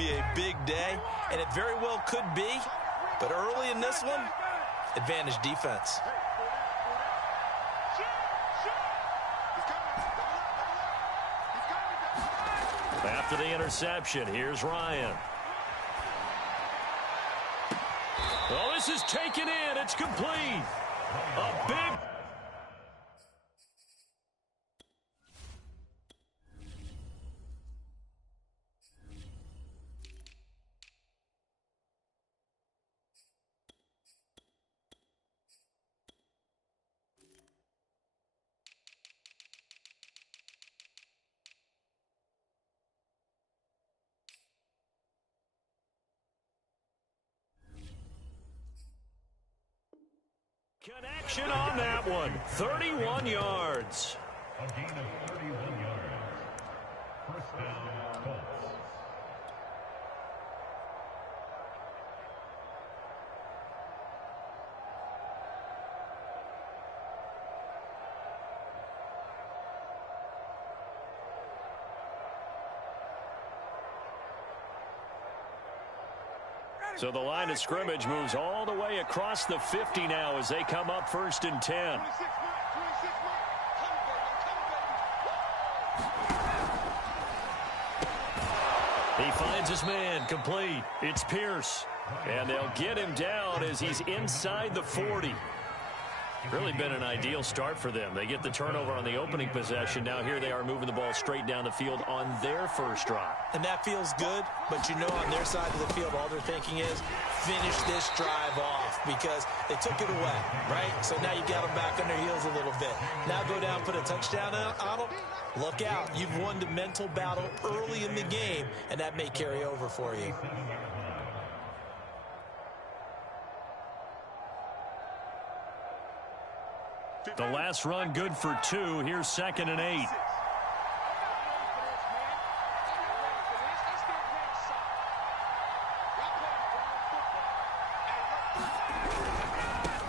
be a big day, and it very well could be. But early in this one, advantage defense. After the interception, here's Ryan. Oh, this is taken in. It's complete. A big... Connection on that one. 31 yards. A gain of 31 yards. First down, Colts. So the line of scrimmage moves all the way across the 50 now as they come up 1st and 10. He finds his man, complete. It's Pierce. And they'll get him down as he's inside the 40. Really been an ideal start for them. They get the turnover on the opening possession. Now here they are moving the ball straight down the field on their first drive. And that feels good, but you know on their side of the field, all they're thinking is finish this drive off because they took it away, right? So now you got them back on their heels a little bit. Now go down, put a touchdown on them. Look out. You've won the mental battle early in the game, and that may carry over for you. The last run good for 2. Here's 2nd and 8.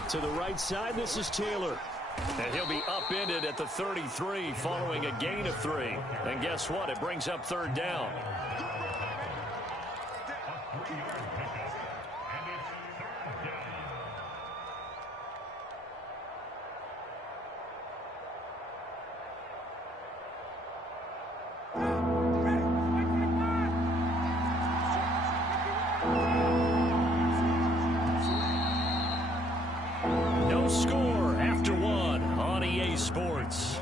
To the right side, this is Taylor. And he'll be upended at the 33 following a gain of 3. And guess what? It brings up 3rd down. Score after 1 on EA Sports.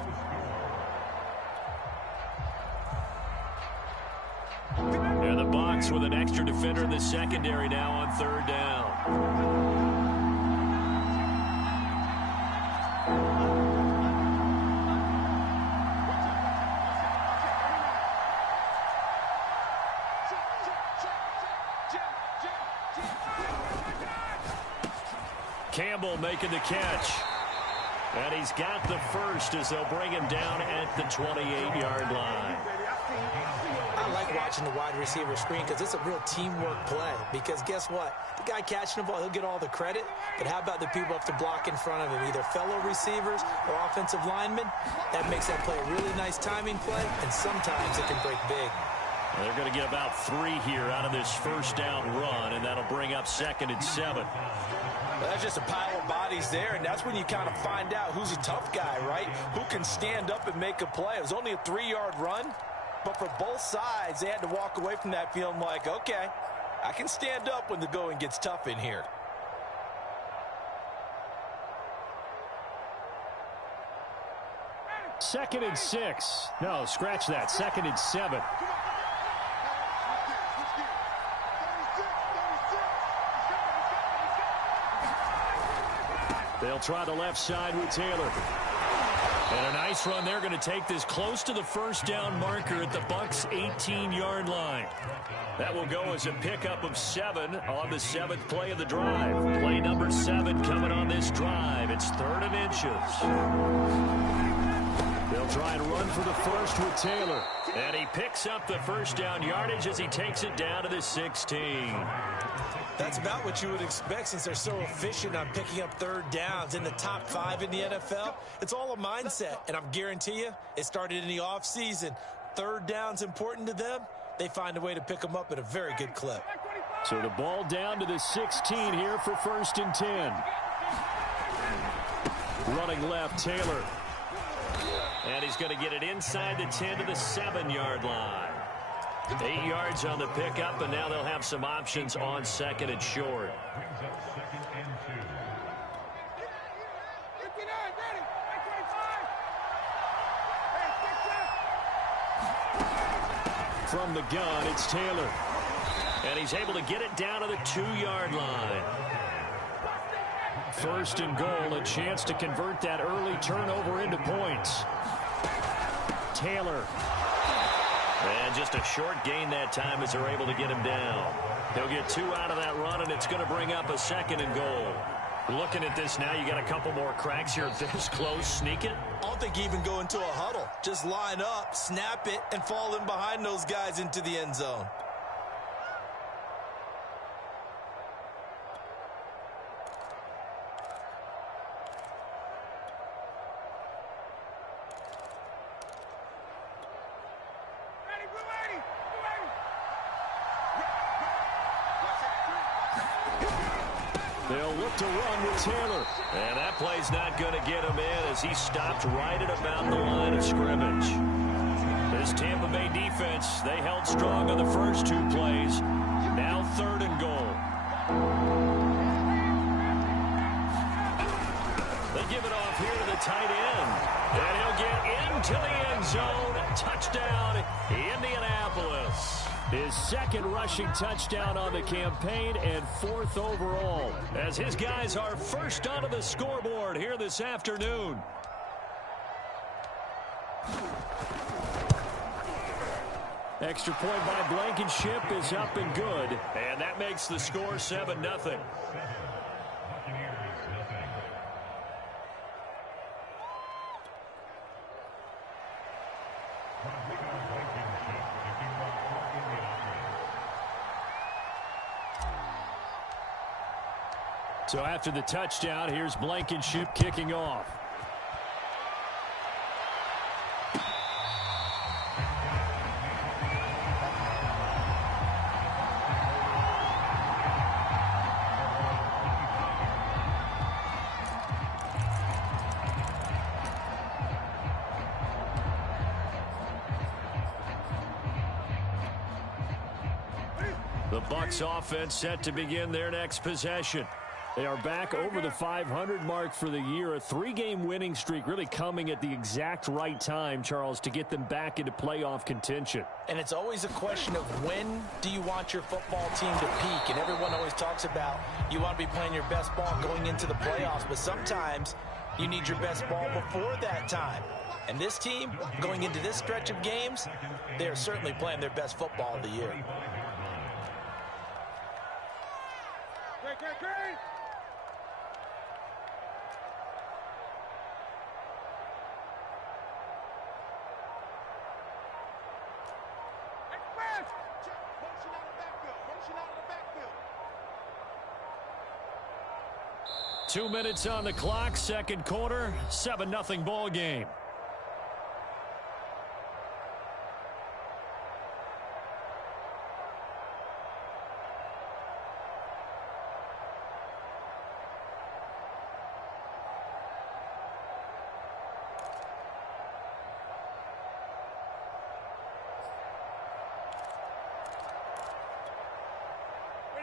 And the box with an extra defender in the secondary now on 3rd down. Campbell making the catch. And he's got the first as they'll bring him down at the 28-yard line. I like watching the wide receiver screen because it's a real teamwork play. Because guess what? The guy catching the ball, he'll get all the credit. But how about the people up to block in front of him, either fellow receivers or offensive linemen? That makes that play a really nice timing play, and sometimes it can break big. Well, they're going to get about 3 here out of this first down run, and that'll bring up 2nd and 7. Well, that's just a pile of bodies there, and that's when you kind of find out who's a tough guy, right? Who can stand up and make a play. It was only a 3-yard run, but for both sides, they had to walk away from that feeling like, okay, I can stand up when the going gets tough in here. Second and 6. No, scratch that. 2nd and 7. They'll try the left side with Taylor. And a nice run. They're going to take this close to the first down marker at the Bucs' 18-yard line. That will go as a pickup of 7 on the 7th play of the drive. Play number 7 coming on this drive. It's 3rd and inches. They'll try and run for the first with Taylor. And he picks up the first down yardage as he takes it down to the 16. That's about what you would expect since they're so efficient on picking up 3rd downs in the top 5 in the NFL. It's all a mindset, and I guarantee you it started in the offseason. 3rd down's important to them. they find a way to pick them up at a very good clip. So the ball down to the 16 here for 1st and 10. Running left, Taylor. And he's going to get it inside the 10 to the 7-yard line. 8 yards on the pickup, and now they'll have some options on 2nd and short. From the gun, it's Taylor. And he's able to get it down to the 2-yard line. 1st and goal, a chance to convert that early turnover into points. Taylor. And just a short gain that time as they're able to get him down. They'll get 2 out of that run, and it's going to bring up a 2nd and goal. Looking at this now, you got a couple more cracks here. This close, sneak it. I don't think even go into a huddle. Just line up, snap it, and fall in behind those guys into the end zone. They'll look to run with Taylor. And that play's not going to get him in as he stopped right at about the line of scrimmage. This Tampa Bay defense, they held strong on the first 2 plays. Now 3rd and goal. They give it off here to the tight end. And he'll get into the end zone. Touchdown, Indianapolis. His 2nd rushing touchdown on the campaign and 4th overall, as his guys are first onto the scoreboard here this afternoon. Extra point by Blankenship is up and good, and that makes the score 7-0. So after the touchdown, here's Blankenship kicking off. The Bucs offense set to begin their next possession. They are back over the 500 mark for the year. A 3-game winning streak really coming at the exact right time, Charles, to get them back into playoff contention. And it's always a question of when do you want your football team to peak? And everyone always talks about you want to be playing your best ball going into the playoffs, but sometimes you need your best ball before that time. And this team, going into this stretch of games, they are certainly playing their best football of the year. Two minutes on the clock, 2nd quarter, 7-0 ball game.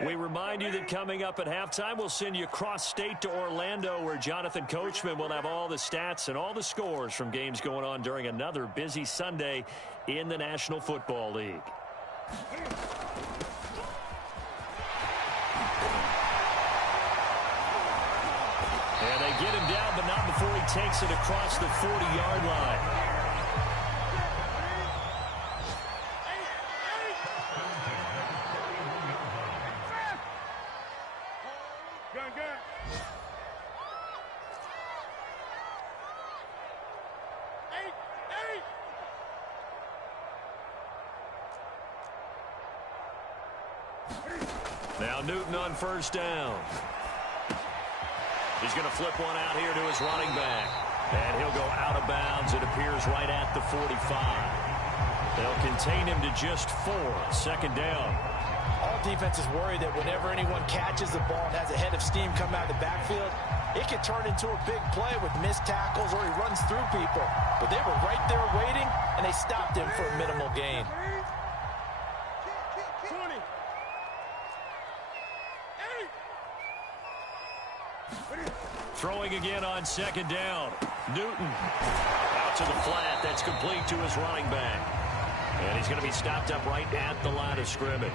We remind you that coming up at halftime, we'll send you cross-state to Orlando, where Jonathan Coachman will have all the stats and all the scores from games going on during another busy Sunday in the National Football League. And they get him down, but not before he takes it across the 40-yard line. Now Newton on 1st down. He's going to flip one out here to his running back. And he'll go out of bounds. It appears right at the 45. They'll contain him to just 4. Second down. All defenses worry that whenever anyone catches the ball and has a head of steam come out of the backfield, it can turn into a big play with missed tackles or he runs through people. But they were right there waiting, and they stopped him for a minimal gain. Throwing again on second down. Newton out to the flat. That's complete to his running back. And he's going to be stopped up right at the line of scrimmage.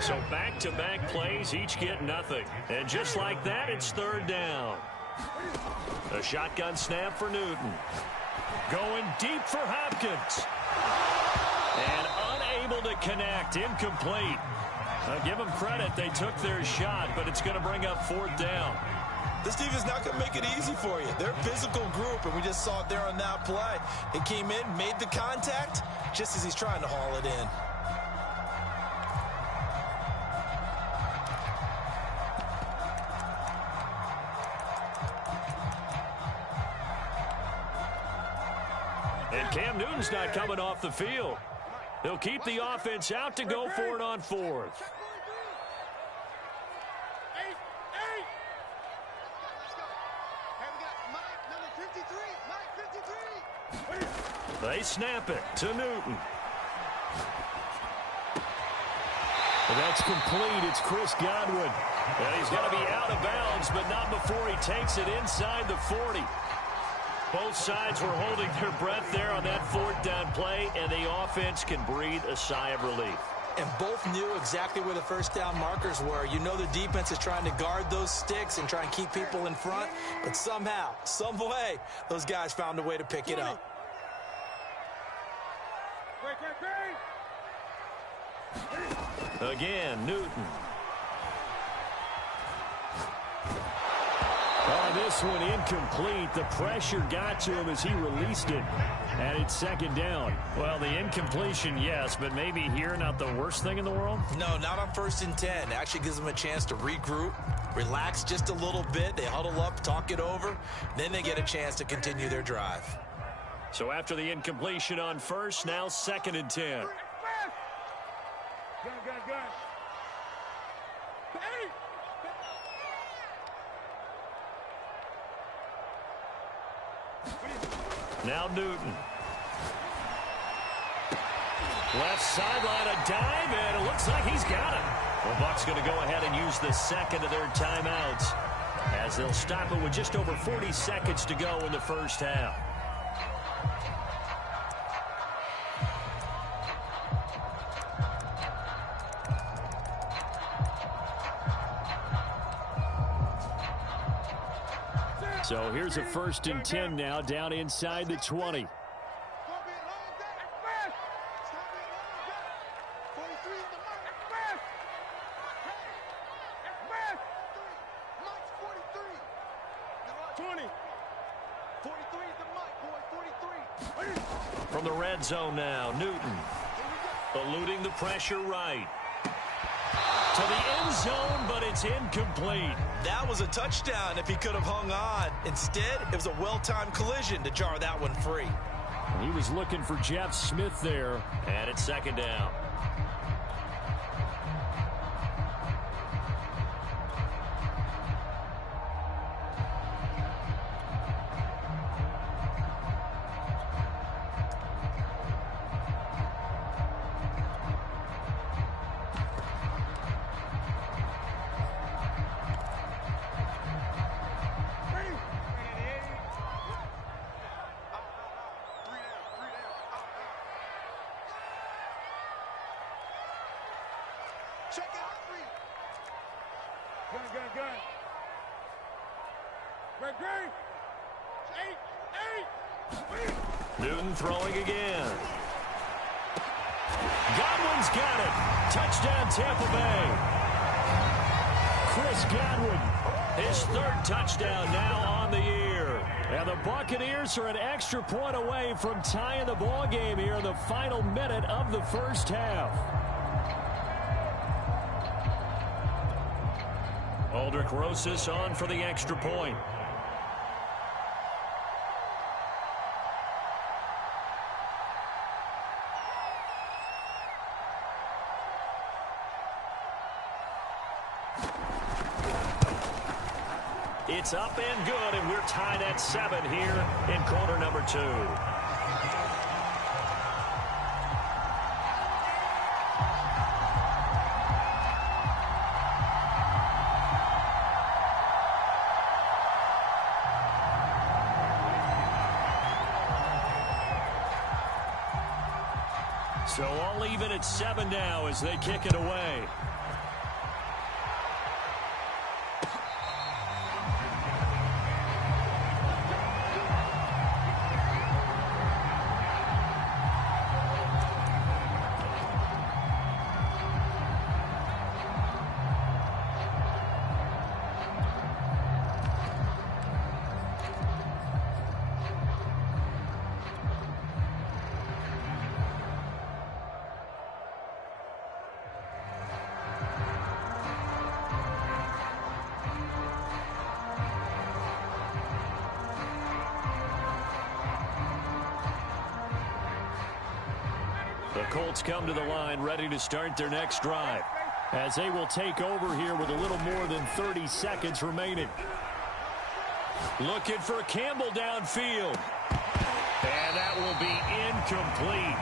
So back-to-back plays, each get nothing. And just like that, it's third down. A shotgun snap for Newton. Going deep for Hopkins. And unable to connect. Incomplete. I'll give them credit. They took their shot, but it's going to bring up fourth down. This defense is not going to make it easy for you. They're a physical group, and we just saw it there on that play. It came in, made the contact, just as he's trying to haul it in. And Cam Newton's not coming off the field. He'll keep the offense out to go for it on fourth. They snap it to Newton. That's complete. It's Chris Godwin. And he's going to be out of bounds, but not before he takes it inside the 40. Both sides were holding their breath there on that fourth down play, and the offense can breathe a sigh of relief. And both knew exactly where the first down markers were. You know the defense is trying to guard those sticks and try and keep people in front, but somehow, some way, those guys found a way to pick it up. Again, Newton. Oh, this one incomplete. The pressure got to him as he released it. And it's second down. Well, the incompletion, yes, but maybe here not the worst thing in the world? No, not on 1st and 10. It actually gives them a chance to regroup, relax just a little bit. They huddle up, talk it over. Then they get a chance to continue their drive. So after the incompletion on first, now 2nd and 10. Now Newton. Left sideline, a dive, and it looks like he's got it. The Bucs going to go ahead and use the second of their timeouts as they'll stop it with just over 40 seconds to go in the first half. So here's a 1st and 10 now, down inside the 20. From the red zone now, Newton eluding the pressure right. To the end zone, but it's incomplete. That was a touchdown if he could have hung on. Instead, it was a well-timed collision to jar that one free. He was looking for Jeff Smith there, and it's second down. Newton throwing again. Godwin's got it. Touchdown, Tampa Bay. Chris Godwin, his 3rd touchdown now on the year. And the Buccaneers are an extra point away from tying the ball game here in the final minute of the first half. Aldrich Rosas on for the extra point. It's up and good, and we're tied at 7 here in quarter number 2. So all even at 7 now as they kick it away. The Colts come to the line ready to start their next drive as they will take over here with a little more than 30 seconds remaining. Looking for Campbell downfield. And that will be incomplete.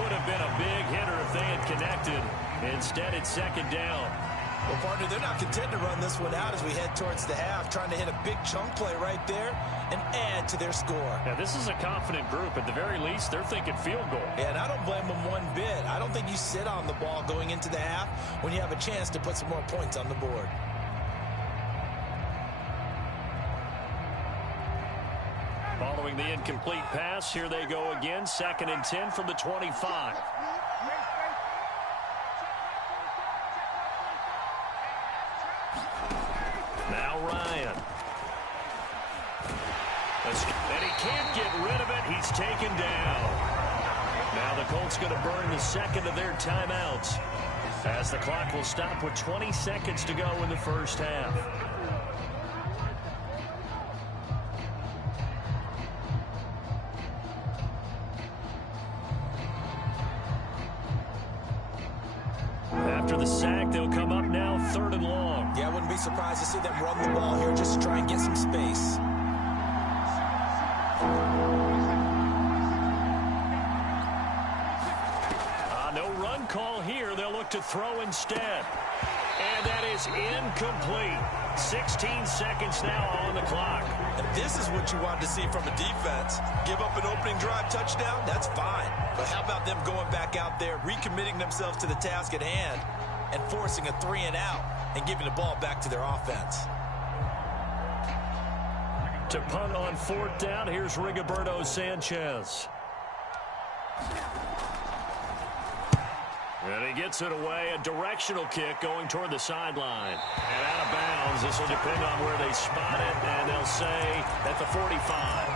Would have been a big hitter if they had connected. Instead, it's second down. Well, partner, they're not content to run this one out as we head towards the half, trying to hit a big chunk play right there and add to their score. Now, this is a confident group. At the very least, they're thinking field goal. And I don't blame them one bit. I don't think you sit on the ball going into the half when you have a chance to put some more points on the board. Following the incomplete pass, here they go again. 2nd and 10 from the 25. Now Ryan. And he can't get rid of it. He's taken down. Now the Colts going to burn the second of their timeouts as the clock will stop with 20 seconds to go in the first half. After the sack, they'll come up now 3rd and long. Yeah, I wouldn't be surprised to see them run the ball here just to try and get some space. No run call here. They'll look to throw instead. And that is incomplete. 16 seconds now on the clock. And this is what you want to see from a defense. Give up an opening drive touchdown, that's fine. But how about them going back out there, recommitting themselves to the task at hand, and forcing a 3 and out and giving the ball back to their offense. To punt on 4th down, here's Rigoberto Sanchez. And he gets it away. A directional kick going toward the sideline. And out of bounds. This will depend on where they spot it. And they'll say at the 45.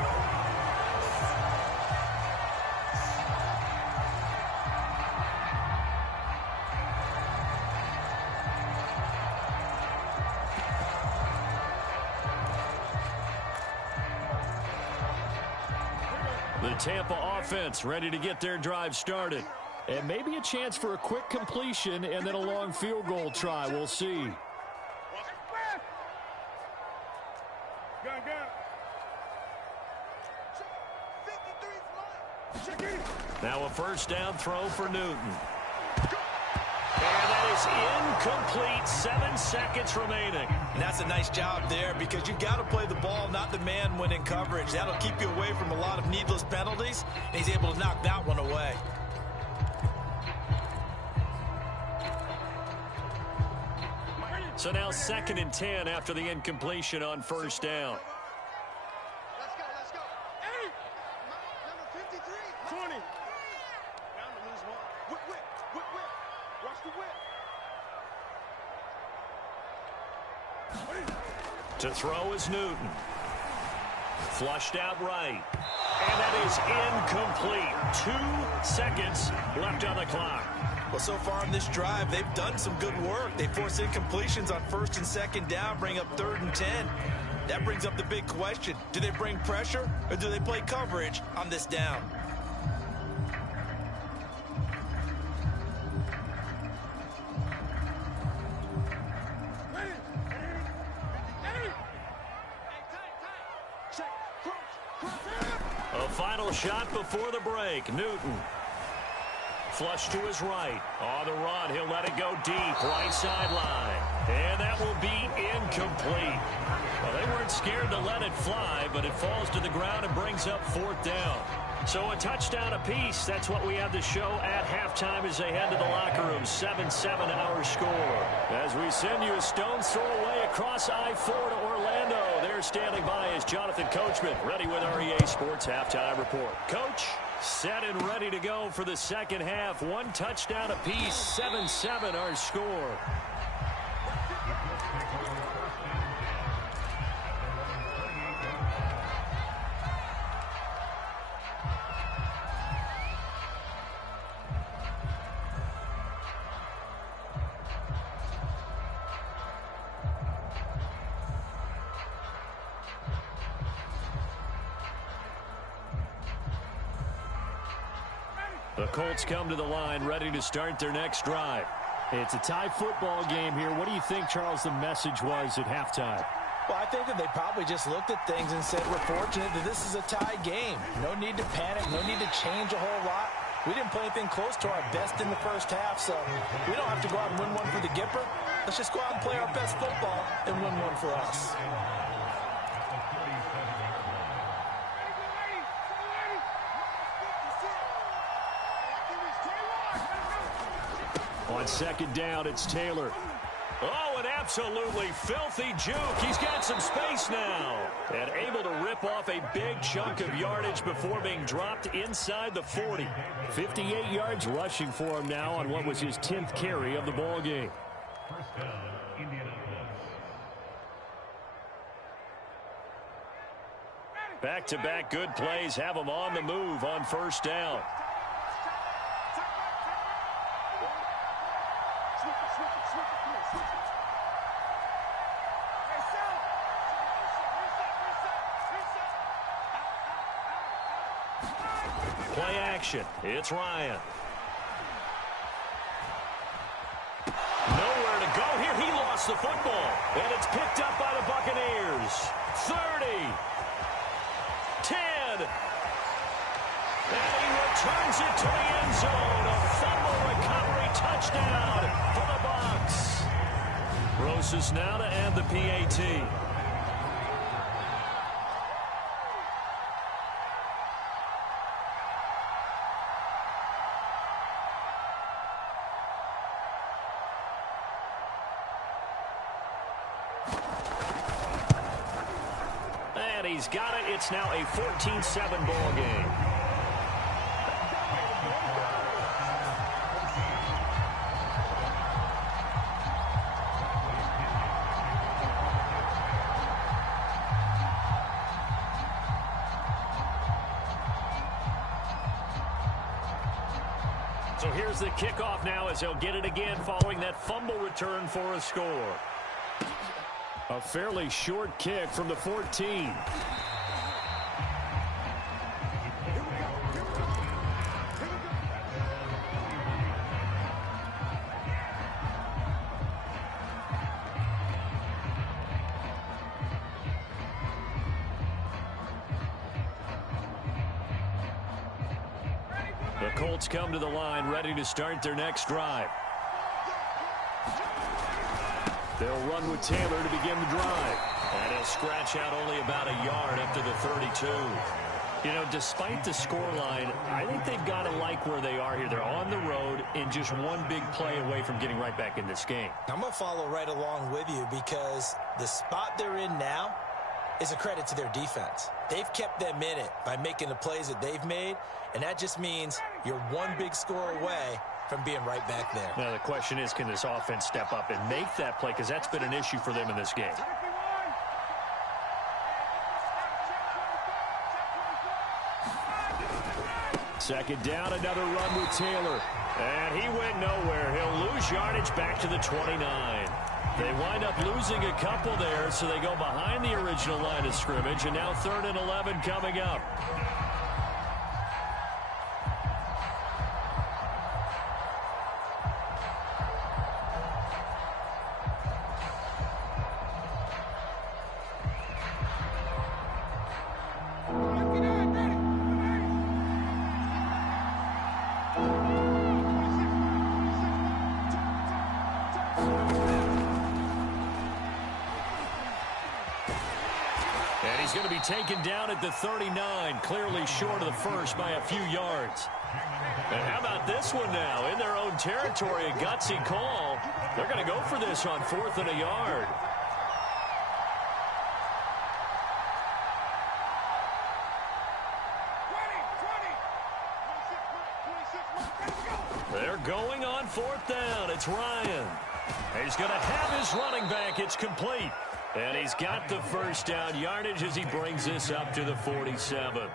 The Tampa offense ready to get their drive started. And maybe a chance for a quick completion and then a long field goal try. We'll see. Now a first down throw for Newton. And that is incomplete. 7 seconds remaining. And that's a nice job there because you've got to play the ball, not the man when in coverage. That'll keep you away from a lot of needless penalties. And he's able to knock that one away. So now 2nd and 10 after the incompletion on first down. Let's go. Hey! Number 53. 20. Down to lose one. Whip. Watch the whip. To throw is Newton. Flushed out right. And that is incomplete. 2 seconds left on the clock. Well, so far on this drive, they've done some good work. They force incompletions on 1st and 2nd down, bring up 3rd and 10. That brings up the big question. Do they bring pressure or do they play coverage on this down? little shot before the break. Newton. Flush to his right. On the run, he'll let it go deep. Right sideline. And that will be incomplete. Well, they weren't scared to let it fly, but it falls to the ground and brings up 4th down. So a touchdown apiece. That's what we have to show at halftime as they head to the locker room. 7-7 our score. As we send you a stone's throw away across I-4 to Orlando. There standing by is Jonathan Coachman, ready with our EA Sports Halftime Report. Coach, set and ready to go for the second half. 1 touchdown apiece. 7-7 our score. The Colts come to the line, ready to start their next drive. It's a tie football game here. What do you think, Charles, the message was at halftime? Well, I think that they probably just looked at things and said, we're fortunate that this is a tie game. No need to panic, no need to change a whole lot. We didn't play anything close to our best in the first half, so we don't have to go out and win one for the Gipper. Let's just go out and play our best football and win one for us. On second down, it's Taylor. Oh, an absolutely filthy juke. He's got some space now. And able to rip off a big chunk of yardage before being dropped inside the 40. 58 yards rushing for him now on what was his 10th carry of the ball game. First down, Indianapolis. Back-to-back good plays have him on the move on first down. Play action. It's Ryan. Nowhere to go here. He lost the football. And it's picked up by the Buccaneers. 30. 10. And he returns it to the end zone. A fumble recovery touchdown for the Bucs. Rosas now to add the PAT. He's got it. It's now a 14-7 ball game. So here's the kickoff now as they'll get it again following that fumble return for a score. A fairly short kick from the 14. The Colts come to the line ready to start their next drive. They'll run with Taylor to begin the drive. And he'll scratch out only about a yard up to the 32. You know, despite the scoreline, I think they've got to like where they are here. They're on the road and just one big play away from getting right back in this game. I'm going to follow right along with you because the spot they're in now is a credit to their defense. They've kept them in it by making the plays that they've made, and that just means you're one big score away from being right back there. Now, the question is, can this offense step up and make that play? Because that's been an issue for them in this game. Second down, another run with Taylor. And he went nowhere. He'll lose yardage back to the 29. They wind up losing a couple there, so they go behind the original line of scrimmage, and now 3rd and 11 coming up. And he's going to be taken down at the 39, clearly short of the first by a few yards. And how about this one now? In their own territory, a gutsy call. They're going to go for this on 4th and a yard. They're going on 4th down. It's Ryan. He's going to have his running back. It's complete. And he's got the first down yardage as he brings this up to the 47.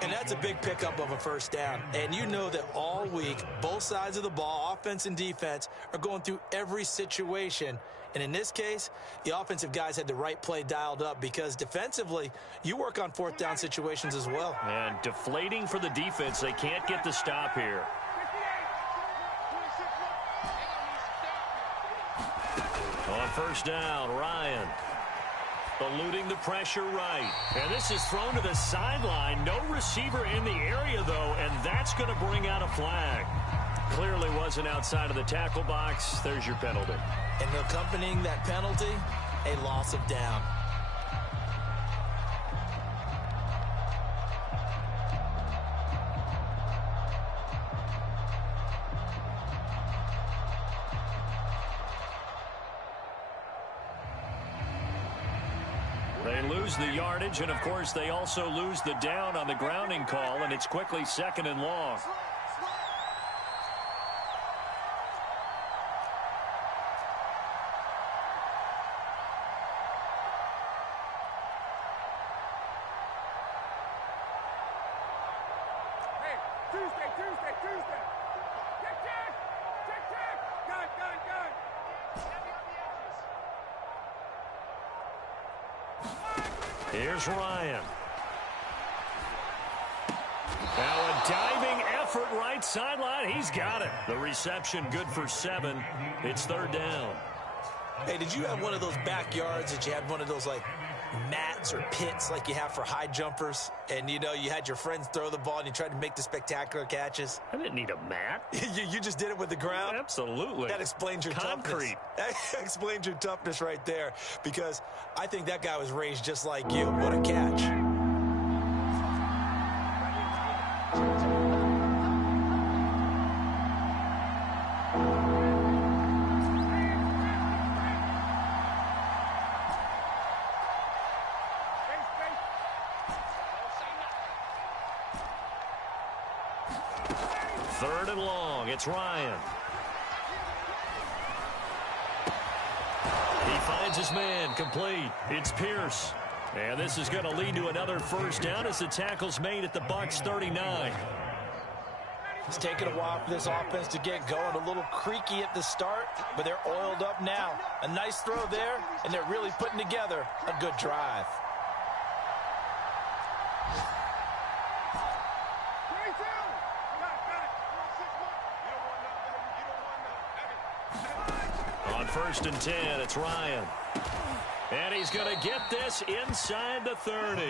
And that's a big pickup of a first down. And you know that all week, both sides of the ball, offense and defense, are going through every situation. And in this case, the offensive guys had the right play dialed up because defensively, you work on 4th down situations as well. And deflating for the defense. They can't get the stop here. On first down, Ryan. Eluding the pressure right. And this is thrown to the sideline. No receiver in the area, though, and that's going to bring out a flag. Clearly wasn't outside of the tackle box. There's your penalty. And accompanying that penalty, a loss of down. They lose the yardage, and, of course, they also lose the down on the grounding call, and it's quickly 2nd and long. Hey, Tuesday. Check. Gun. Here's Ryan. Now a diving effort right sideline. He's got it. The reception good for 7. It's 3rd down. Hey, did you have one of those backyards that you had one of those, like, mats or pits like you have for high jumpers? And, you know, you had your friends throw the ball and you tried to make the spectacular catches? I didn't need a mat. you just did it with the ground? Absolutely. That explains your concrete. Toughness. That explains your toughness right there, because I think that guy was raised just like you. What a catch. Third and long. It's Ryan. He finds his man. Complete. It's Pierce. And this is going to lead to another first down as the tackle's made at the Bucs 39. It's taken a while for this offense to get going. A little creaky at the start, but they're oiled up now. A nice throw there, and they're really putting together a good drive. On 1st and 10, it's Ryan. And he's going to get this inside the 30.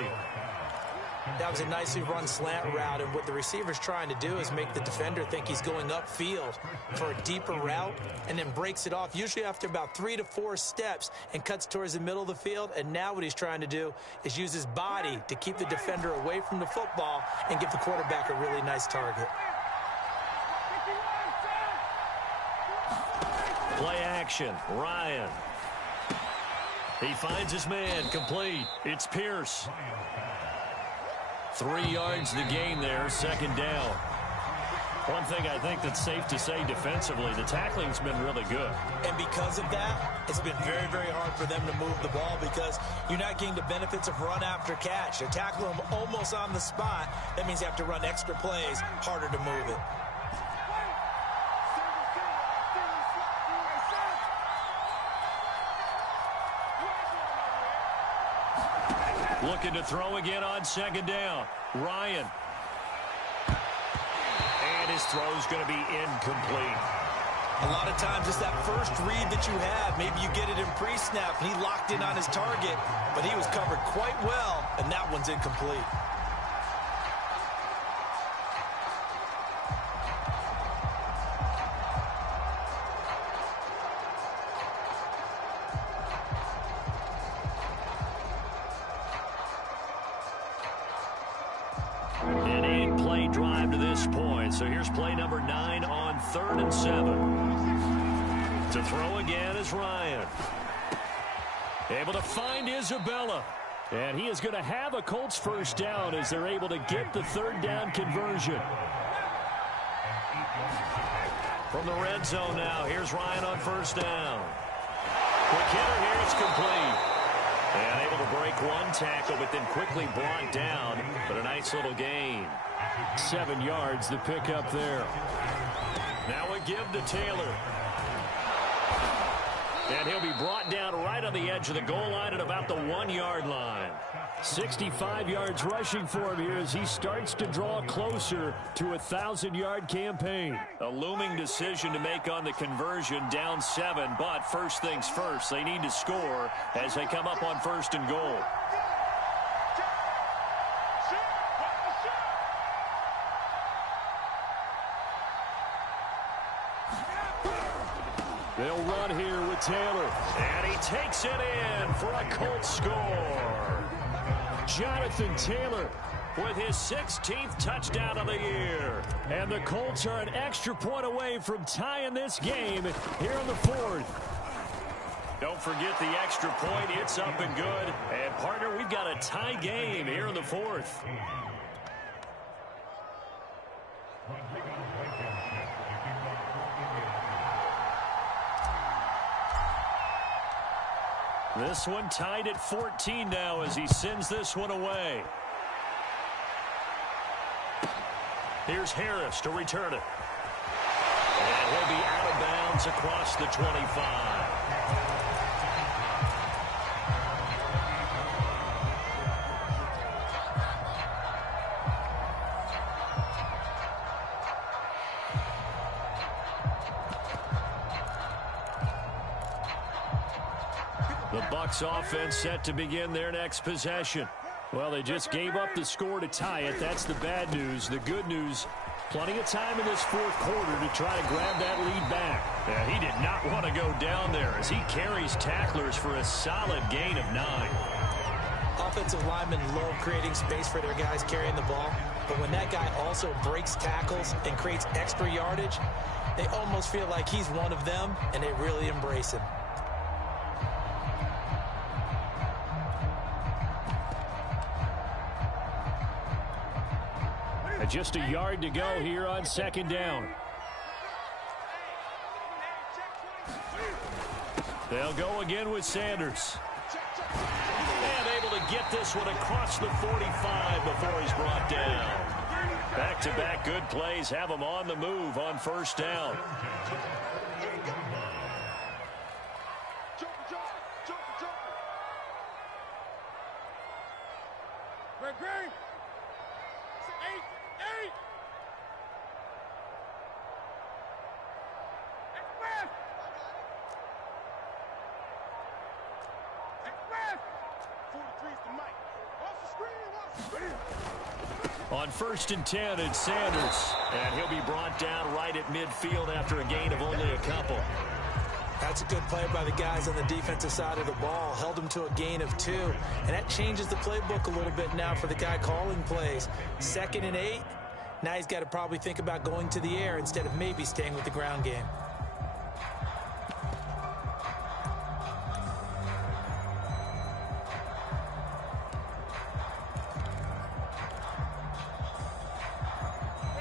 That was a nicely run slant route, and what the receiver's trying to do is make the defender think he's going upfield for a deeper route and then breaks it off, usually after about 3 to 4 steps, and cuts towards the middle of the field. And now what he's trying to do is use his body to keep the defender away from the football and give the quarterback a really nice target. Play action. Ryan. He finds his man. Complete. It's Pierce. 3 yards the gain there. 2nd down. One thing I think that's safe to say defensively, the tackling's been really good. And because of that, it's been very, very hard for them to move the ball because you're not getting the benefits of run after catch. They're tackling them almost on the spot. That means you have to run extra plays, harder to move it. Looking to throw again on 2nd down. Ryan. And his throw's going to be incomplete. A lot of times it's that first read that you have. Maybe you get it in pre-snap, and he locked in on his target, but he was covered quite well, and that one's incomplete. drive to this point. So here's play number 9 on 3rd and 7. To throw again is Ryan. Able to find Isabella. And he is going to have a Colts first down as they're able to get the 3rd down conversion. From the red zone now, here's Ryan on 1st down. Quick hitter here, it's complete. And able to break one tackle, but then quickly brought down. But a nice little gain. 7 yards, the pickup there. Now a give to Taylor. And he'll be brought down right on the edge of the goal line at about the 1-yard line. 65 yards rushing for him here as he starts to draw closer to a 1,000-yard campaign. A looming decision to make on the conversion, down 7. But first things first, they need to score as they come up on 1st and goal. They'll run here with Taylor. And he takes it in for a Colts score. Jonathan Taylor with his 16th touchdown of the year. And the Colts are an extra point away from tying this game here in the 4th. Don't forget the extra point. It's up and good. And, partner, we've got a tie game here in the 4th. This one tied at 14 now as he sends this one away. Here's Harris to return it. And he'll be out of bounds across the 25. The Bucs offense set to begin their next possession. Well, they just gave up the score to tie it. That's the bad news. The good news, plenty of time in this 4th quarter to try to grab that lead back. Yeah, he did not want to go down there as he carries tacklers for a solid gain of 9. Offensive linemen love creating space for their guys carrying the ball, but when that guy also breaks tackles and creates extra yardage, they almost feel like he's one of them, and they really embrace him. Just a yard to go here on 2nd down. They'll go again with Sanders. And able to get this one across the 45 before he's brought down. Back-to-back good plays have him on the move on 1st down. On 1st and 10, it's Sanders. And he'll be brought down right at midfield after a gain of only a couple. That's a good play by the guys on the defensive side of the ball. Held him to a gain of 2. And that changes the playbook a little bit now for the guy calling plays. 2nd and 8. Now he's got to probably think about going to the air instead of maybe staying with the ground game.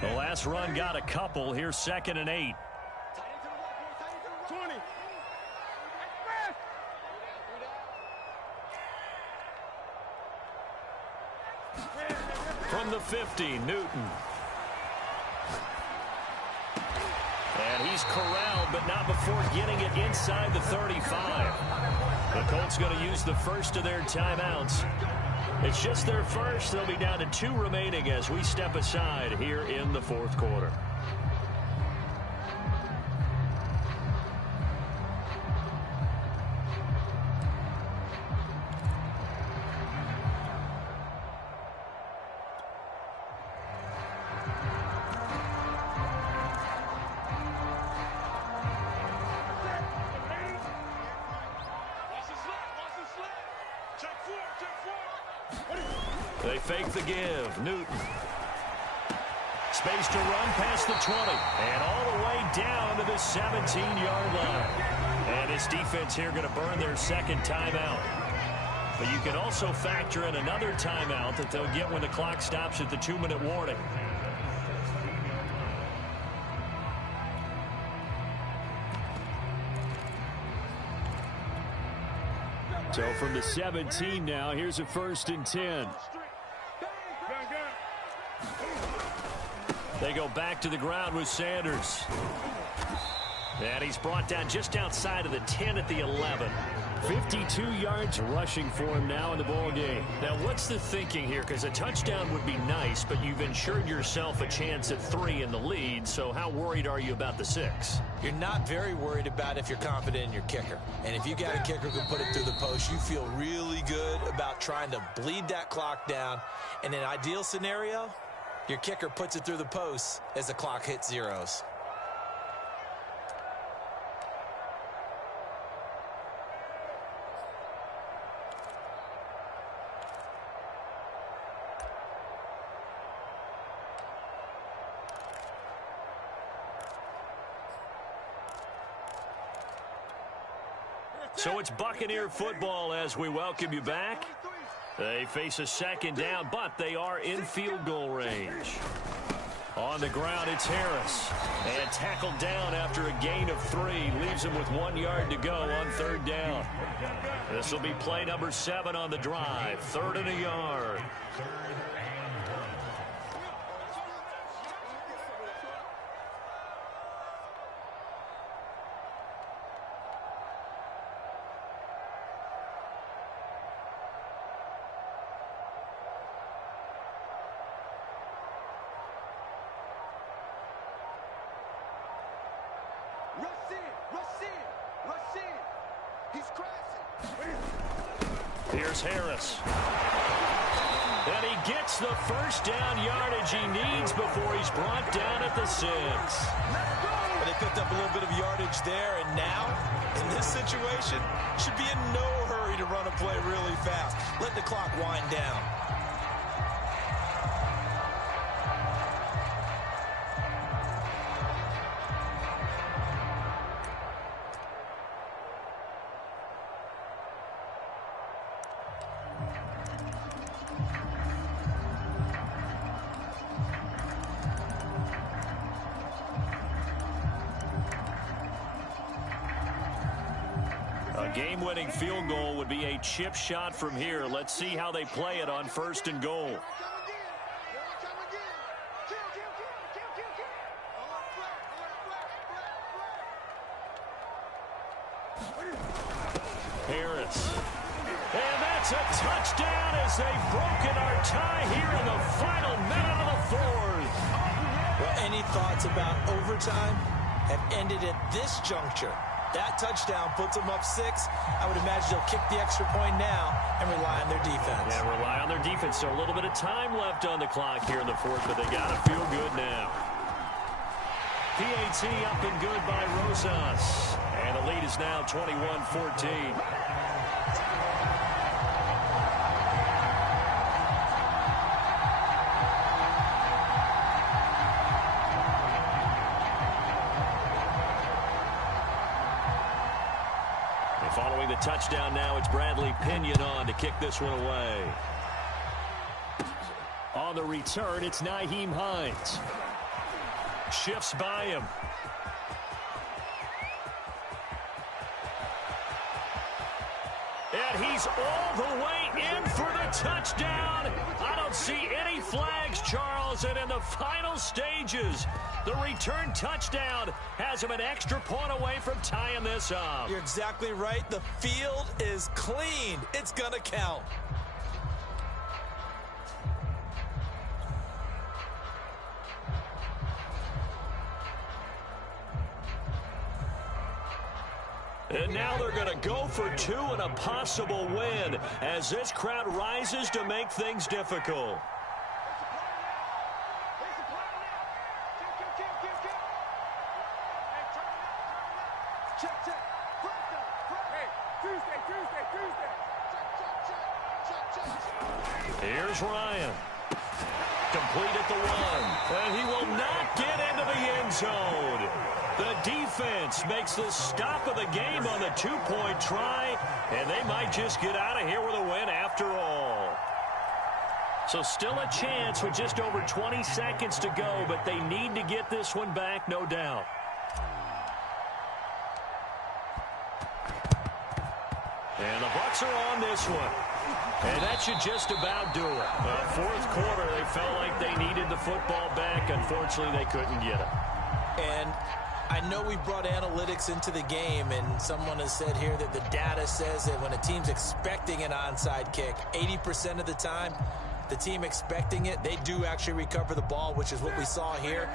The last run got a couple. Here's 2nd and 8. 20. From the 50, Newton. And he's corralled, but not before getting it inside the 35. The Colts going to use the first of their timeouts. It's just their first. They'll be down to 2 remaining as we step aside here in the 4th quarter. They fake the give. Newton. space to run past the 20 and all the way down to the 17-yard line. And this defense here going to burn their second timeout. But you can also factor in another timeout that they'll get when the clock stops at the 2-minute warning. So from the 17 now, here's a 1st and 10. They go back to the ground with Sanders. And he's brought down just outside of the 10 at the 11. 52 yards rushing for him now in the ball game. Now, what's the thinking here? Because a touchdown would be nice, but you've ensured yourself a chance at 3 in the lead, so how worried are you about the 6? You're not very worried about if you're confident in your kicker. And if you got a kicker who can put it through the post, you feel really good about trying to bleed that clock down. In an ideal scenario, your kicker puts it through the post as the clock hits zeros. So it's Buccaneer football as we welcome you back. They face a 2nd down, but they are in field goal range. On the ground, it's Harris. And tackled down after a gain of 3. Leaves him with 1 yard to go on 3rd down. This will be play number 7 on the drive. 3rd and a yard. Here's Harris. And he gets the 1st down yardage he needs before he's brought down at the 6. But they picked up a little bit of yardage there, and now, in this situation, should be in no hurry to run a play really fast. Let the clock wind down. Game-winning field goal would be a chip shot from here. Let's see how they play it on 1st and goal. Harris. And that's a touchdown as they've broken our tie here in the final minute of the 4th. Well, any thoughts about overtime have ended at this juncture. That touchdown puts them up 6. I would imagine they'll kick the extra point now and rely on their defense. Yeah, rely on their defense. So a little bit of time left on the clock here in the 4th, but they got to feel good now. PAT up and good by Rosas. And the lead is now 21-14. Following the touchdown now, it's Bradley Pinion on to kick this one away. On the return, it's Nyheim Hines. Shifts by him. And he's all the way in for the touchdown. I don't see any flags, Charles. And in the final stages, the return touchdown has him an extra point away from tying this up. You're exactly right. The field is clean. It's going to count. And now they're going to go for 2 and a possible win as this crowd rises to make things difficult. Here's Ryan. Complete at the 1. And he will not get into the end zone. The defense makes the stop of the game on the 2-point try, and they might just get out of here with a win after all. So still a chance with just over 20 seconds to go, but they need to get this one back, no doubt. And the Bucs are on this one. And that should just about do it. Fourth quarter, they felt like they needed the football back. Unfortunately, they couldn't get it. And I know we brought analytics into the game, and someone has said here that the data says that when a team's expecting an onside kick, 80% of the time, the team expecting it, they do actually recover the ball, which is what we saw here.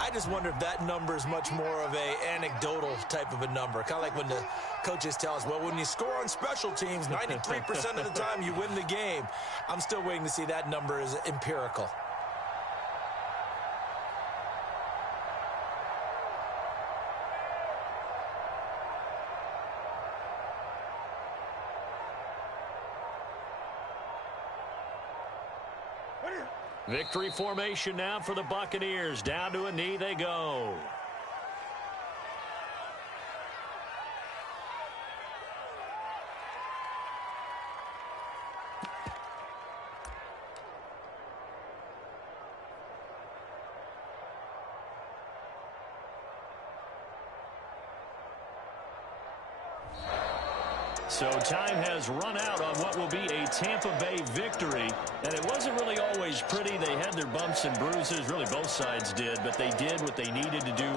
I just wonder if that number is much more of a anecdotal type of a number. Kind of like when the coaches tell us, well, when you score on special teams, 93% of the time you win the game. I'm still waiting to see that number is empirical. Victory formation now for the Buccaneers. Down to a knee they go. So time has run out on what will be a Tampa Bay victory. And it wasn't really always pretty. They had their bumps and bruises. Really, both sides did. But they did what they needed to do